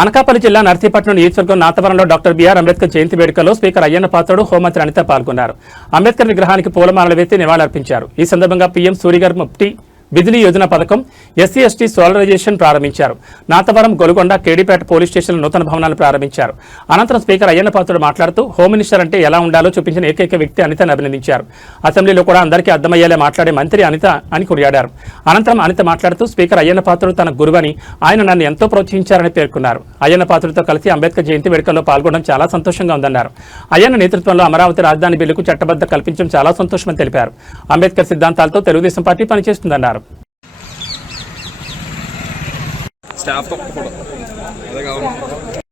అనకాపల్లి జిల్లా నర్సీపట్నం నియోజకవర్గం నాతవరంలో doctor BR Ambedkar జయంతి వేడుకలో స్పీకర్ అయ్యన్న పాత్రుడు, హోంమంత్రి అనిత పాల్గొన్నారు. అంబేద్కర్ విగ్రహానికి పూలమాలలు వేసి నివాళులర్పించారు. ఈ సందర్భంగా పీఎం సూరిగారు ముఫ్టీ బిజిలీ యోజన పథకం, ఎస్సీ ఎస్టీ సోలరైజేషన్ ప్రారంభించారు. నాతవరం, గొలుగొండ, కేడీపేట పోలీస్ స్టేషన్ల నూతన భవనాలను ప్రారంభించారు. అనంతరం స్పీకర్ అయ్యన్న పాత్రుడు మాట్లాడుతూ హోమ్ మినిస్టర్ అంటే ఎలా ఉండాలో చూపించిన ఏకైక వ్యక్తి అనితను అభినందించారు. అసెంబ్లీలో కూడా అందరికీ అర్థమయ్యేలా మాట్లాడే మంత్రి అనిత అని కొనియాడారు. అనంతరం అనిత మాట్లాడుతూ స్పీకర్ అయ్యన్న పాత్రుడు తన గురువని, ఆయన నన్ను ఎంతో ప్రోత్సహించారని పేర్కొన్నారు. అయ్యన్న పాత్రుడితో కలిసి అంబేద్కర్ జయంతి వేడుకల్లో పాల్గొనడం చాలా సంతోషంగా ఉందన్నారు. అయ్యన్న నేతృత్వంలో అమరావతి రాజధాని బిల్లుకు చట్టబద్ధ కల్పించడం చాలా సంతోషమని తెలిపారు. అంబేద్కర్ సిద్ధాంతాలతో తెలుగుదేశం పార్టీ పనిచేస్తుందన్నారు. స్టాఫ్ కూడా అదే కావాలి.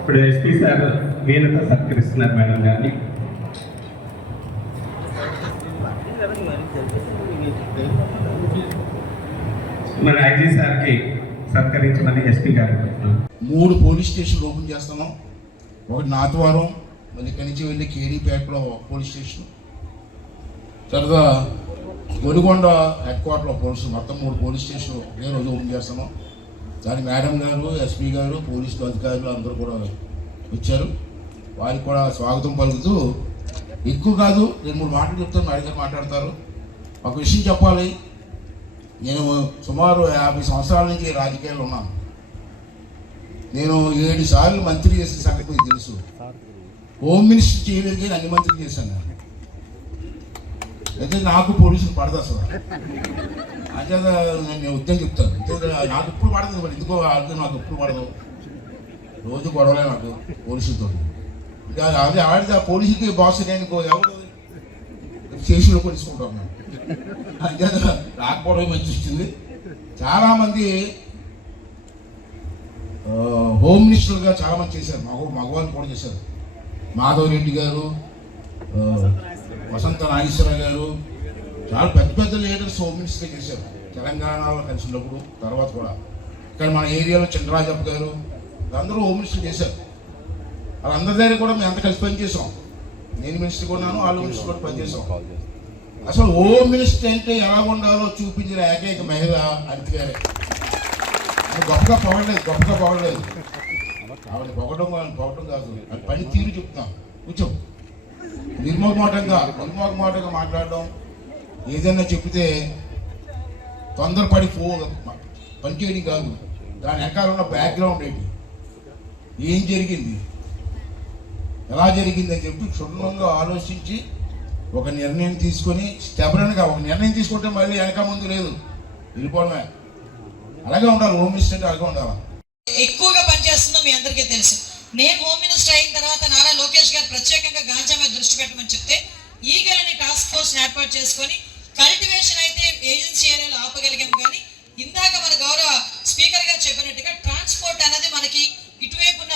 ఇప్పుడు ఎస్పీ సార్ వీళ్ళతో సత్కరిస్తున్నారు మేడం గారిని. మన ఐజీ సార్కి సత్కరించమని ఎస్పీ గారు 3 పోలీస్ స్టేషన్లు ఓపెన్ చేస్తున్నాం. ఒకటి నాతవరం, మళ్ళీ ఇక్కడి నుంచి వెళ్ళి కేడీపేటలో ఒక పోలీస్ స్టేషన్, తర్వాత గొలుగొండ హెడ్ క్వార్టర్లో పోలీసు, మొత్తం 3 పోలీస్ స్టేషన్లు ఒకే రోజు ఓపెన్ చేస్తున్నాం. దాని మేడం గారు, ఎస్పీ గారు, పోలీసు అధికారులు అందరూ కూడా వచ్చారు. వారికి కూడా స్వాగతం పలుకుతూ, ఎక్కువ కాదు 2-3 మాటలు చెప్తాను, మేడం గారు మాట్లాడతారు. ఒక విషయం చెప్పాలి, నేను సుమారు 50 సంవత్సరాల నుంచి రాజకీయాల్లో ఉన్నాను. నేను 7 సార్లు మంత్రి చేసిన సంగతి మీకు తెలుసు. హోమ్ మినిస్టర్ చేయలేదు కానీ అన్ని మంత్రులు చేశాను. అయితే నాకు పోలీసులు పడదు అసలు. అంటే నేను ఉద్యోగం చెప్తాను, నాకు ఇప్పుడు పడదు, మరి ఎందుకో నాకు ఎప్పుడు పడదు. రోజు గొడవలే నాకు పోలీసులతో. అదే ఆడితే ఆ పోలీసులకి బాస్ నేను ఎవరు స్టేషన్లో కొలుసుకుంటాం మేము. అంటే రాకపోవడం మంచి వచ్చింది. చాలామంది హోమ్ మినిస్టర్గా చాలామంది చేశారు, మగవాళ్ళు కూడా చేశారు. మాధవ్ రెడ్డి గారు, వసంత నాగేశ్వరరావు గారు, చాలా పెద్ద పెద్ద లీడర్స్ హోమ్ మినిస్టర్గా చేశారు తెలంగాణలో కలిసినప్పుడు. తర్వాత కూడా ఇక్కడ మన ఏరియాలో చంద్రరాజప్ప గారు, అందరూ హోమ్ మినిస్టర్ చేశారు. వాళ్ళందరి దగ్గర కూడా మేము అంత కలిసి పనిచేసాం. నేను మినిస్టర్ కొన్నాను, వాళ్ళు మినిస్టర్ కూడా పనిచేసాం. అసలు హోమ్ మినిస్టర్ అంటే ఎలా ఉండాలో చూపించిన ఏకైక మహిళ అనిత గారే. గొప్పగా పొగడలేదు. ఆవిడ పొగడం కాదు, అది పని తీరు చెప్తాం. కొంచెం నిర్మోహమాటంగా మాట్లాడడం, ఏదైనా చెప్తే తొందరపడి పనిచేయడం కాదు. దాని వెనకాల ఉన్న బ్యాక్గ్రౌండ్ ఏంటి, ఏం జరిగింది, ఎలా జరిగింది అని చెప్పి క్షుణ్ణంగా ఆలోచించి ఒక నిర్ణయం తీసుకొని స్టెబరన్గా ఒక నిర్ణయం తీసుకుంటే మళ్ళీ వెనక ముందు లేదు, వెళ్ళిపోవడమే. అలాగే ఉండాలి హోమ్ మినిస్టర్ అంటే, అలాగే ఉండాలి. ఎక్కువగా పనిచేస్తుందో మీ అందరికీ తెలుసు. నేను హోమ్ మినిస్టర్ అయిన తర్వాత నారా లోకేష్ గారు ప్రత్యేకంగా గాంజా మీద దృష్టి పెట్టమని చెప్తే ఈగలని టాస్క్ ఫోర్స్ ఏర్పాటు చేసుకొని కల్టివేషన్ అయితే ఏజెన్సీ ఏరియాలో ఆపగలిగాం. కానీ ఇందాక మన గౌరవ స్పీకర్ గారు చెప్పినట్టుగా ట్రాన్స్పోర్ట్ అనేది మనకి ఇటువైపు ఉన్న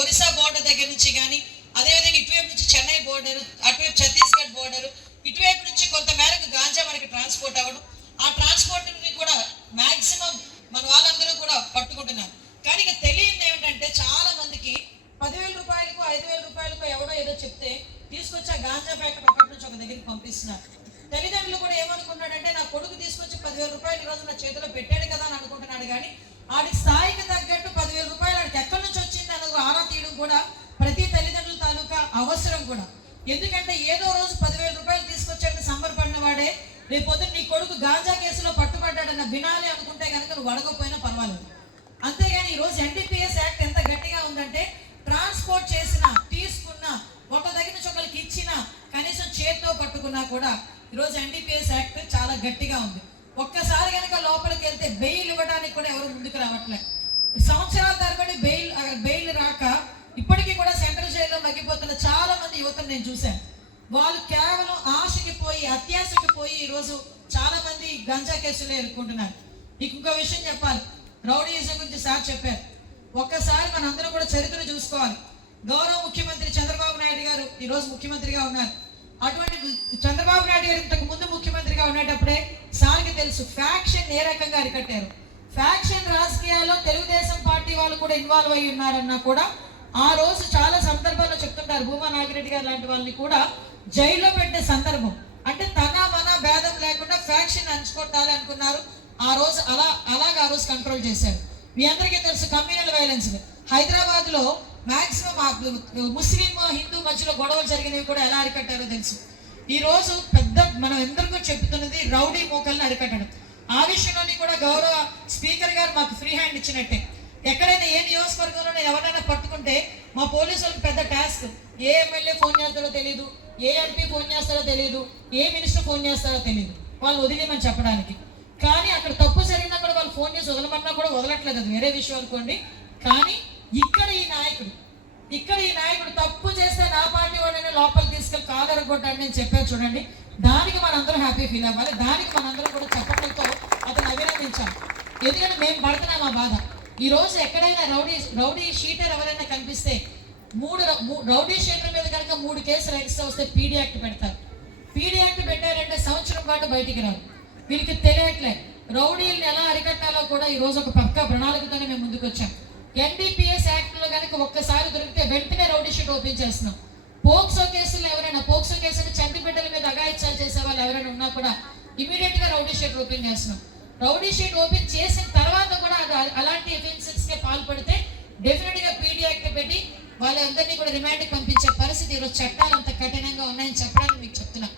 ఒరిస్సా బోర్డర్ దగ్గర నుంచి కానీ, అదేవిధంగా ఇటువైపు నుంచి చెన్నై బోర్డర్, అటువైపు ఛత్తీస్గఢ్ బోర్డర్, ఇటువైపు నుంచి కొంత మేరకు గాంజా మనకి ట్రాన్స్పోర్ట్ అవ్వడం, ఆ ట్రాన్స్పోర్ట్ కూడా మాక్సిమం మన వాళ్ళందరూ కూడా పట్టుకుంటున్నారు. కానీ ఇక తెలియదు ఏమిటంటే చాలా మందికి 10,000 రూపాయలకు 5,000 రూపాయలకు ఎవడో ఏదో చెప్తే తీసుకొచ్చి ఆ గాంజా ప్యాకెట్ ఒకటి నుంచి ఒక దగ్గరికి పంపిస్తున్నారు. తల్లిదండ్రులు కూడా ఏమనుకున్నాడంటే నా కొడుకు తీసుకొచ్చి 10,000 రూపాయలు ఈరోజు నా చేతిలో పెట్టాడు కదా అని అనుకుంటున్నాడు. కానీ ఆడి స్థాయికి తగ్గట్టు 10,000 రూపాయలు ఆడికి ఎక్కడి నుంచి వచ్చింది అన్నది ఆరా తీయడం కూడా ప్రతి తల్లిదండ్రుల తాలూకా అవసరం కూడా. ఎందుకంటే ఏదో రోజు 10,000 రూపాయలు తీసుకొచ్చాడని సంబరపడిన వాడే రేపొద్దున నీ కొడుకు గాంజా కేసులో పట్టుబడ్డాడన్న వినాలి అనుకుంటే కనుక నువ్వు అడగకపోయినా పర్వాలేదు. అంతేగాని ఈరోజు ఎన్డీపీఎస్ యాక్ట్ ఎంత గట్టిగా ఉందంటే ట్రాన్స్పోర్ట్ చేసినా, తీసుకున్నా, ఒక దగ్గర నుంచి ఒకరికి ఇచ్చినా, కనీసం చేతితో పట్టుకున్నా కూడా ఈరోజు ఎన్డీపీఎస్ యాక్ట్ చాలా గట్టిగా ఉంది. ఒక్కసారి కనుక లోపలికి వెళ్తే బెయిల్ ఇవ్వడానికి కూడా ఎవరు ముందుకు రావట్లేదు. సంవత్సరాల తరబడి బెయిల్ రాక ఇప్పటికీ కూడా సెంట్రల్ జైల్లో మగ్గిపోతున్న చాలా మంది యువతను నేను చూశాను. వాళ్ళు కేవలం ఆశకి పోయి, అత్యాశకి పోయి ఈరోజు చాలా మంది గంజా కేసులో ఎదుర్కొంటున్నారు. మీకు ఇంకో విషయం చెప్పాలి, రౌడీయిజం గురించి సార్ చెప్పారు. ఒక్కసారి మనందరం కూడా చరిత్ర చూసుకోవాలి. గౌరవ ముఖ్యమంత్రి చంద్రబాబు నాయుడు గారు ఈరోజు ముఖ్యమంత్రిగా ఉన్నారు. అటువంటి చంద్రబాబు నాయుడు గారు ఇంతకు ముందు ముఖ్యమంత్రిగా ఉండేటప్పుడే సార్కి తెలుసు ఫ్యాక్షన్ ఏ రకంగా అరికట్టారు. ఫ్యాక్షన్ రాజకీయాల్లో తెలుగుదేశం పార్టీ వాళ్ళు కూడా ఇన్వాల్వ్ అయ్యి ఉన్నారన్నా కూడా ఆ రోజు చాలా సందర్భాల్లో చెప్తుంటారు. భూమా నాగిరెడ్డి గారు లాంటి వాళ్ళని కూడా జైల్లో పెట్టే సందర్భం. అంటే తన మన భేదం లేకుండా ఫ్యాక్షన్ అంచుకొట్టాలి అనుకున్నారు. ఆ రోజు అలాగా ఆ రోజు కంట్రోల్ చేశారు. మీ అందరికీ తెలుసు కమ్యూనల్ వైలెన్స్ హైదరాబాద్ లో మాక్సిమం ముస్లిం హిందూ మధ్యలో గొడవలు జరిగినవి కూడా ఎలా అరికట్టారో తెలుసు. ఈ రోజు పెద్ద మనం ఎందరికీ చెప్తున్నది రౌడీ మూకల్ని అరికట్టడం. ఆ విషయంలోని కూడా గౌరవ స్పీకర్ గారు మాకు ఫ్రీ హ్యాండ్ ఇచ్చినట్టే. ఎక్కడైనా ఏ నియోజకవర్గంలో నేను ఎవరైనా పట్టుకుంటే మా పోలీసులకు పెద్ద టాస్క్. ఏ ఎమ్మెల్యే ఫోన్ చేస్తారో తెలియదు, ఏ ఎంపీ ఫోన్ చేస్తారో తెలియదు, ఏ మినిస్టర్ ఫోన్ చేస్తారో తెలియదు, వాళ్ళు వదిలేమని చెప్పడానికి. కానీ అక్కడ తప్పు జరిగినా కూడా వాళ్ళు ఫోన్ చేసి వదలమన్నా కూడా వదలట్లేదు, అది వేరే విషయం అనుకోండి. కానీ ఇక్కడ ఈ నాయకుడు తప్పు చేస్తే నా పార్టీ వాడిని లోపలికి తీసుకెళ్ళి కాదరగొట్టాడని నేను చెప్పాను చూడండి. దానికి మనందరం హ్యాపీ ఫీల్ అవ్వాలి. దానికి మనందరం కూడా చెప్పడంతో అతను అభినందించాలి. ఎందుకంటే మేము పడుతున్నాం ఆ బాధ. ఈ రోజు ఎక్కడైనా రౌడీ షీటర్ ఎవరైనా కనిపిస్తే రౌడీ షీటర్ మీద కనుక 3 కేసులు రిజిస్టర్ వస్తే పీడీ యాక్ట్ పెడతారు. పీడీ యాక్ట్ పెట్టారంటే సంవత్సరం పాటు బయటికి రారు. వీళ్ళకి తెలియట్లే రౌడీలను ఎలా అరికట్టాలో కూడా ఈ రోజు ఒక పక్కా ప్రణాళికతోనే మేము ముందుకు వచ్చాం. NDPS యాక్ట్ లో కనుక ఒక్కసారి దొరికితే వెంటనే రౌడీ షీట్ ఓపెన్ చేస్తున్నాం. పోక్సో కేసులు ఎవరైనా పోక్సో కేసులు చంటి బిడ్డల మీద అఘాయిత్యాలు చేసే వాళ్ళు ఎవరైనా ఉన్నా కూడా ఇమీడియట్ గా రౌడీ షీట్ ఓపెన్ చేస్తున్నాం. రౌడీ షీట్ ఓపెన్ చేసిన తర్వాత కూడా అలాంటి అఫెన్సెస్ కి పాల్పడితే డెఫినెట్ గా పీడీ యాక్ట్ పెట్టి వాళ్ళందరినీ కూడా రిమాండ్ పంపించే పరిస్థితి ఈరోజు చట్టాలు అంత కఠినంగా ఉన్నాయని చెప్పడానికి మీకు చెప్తున్నా.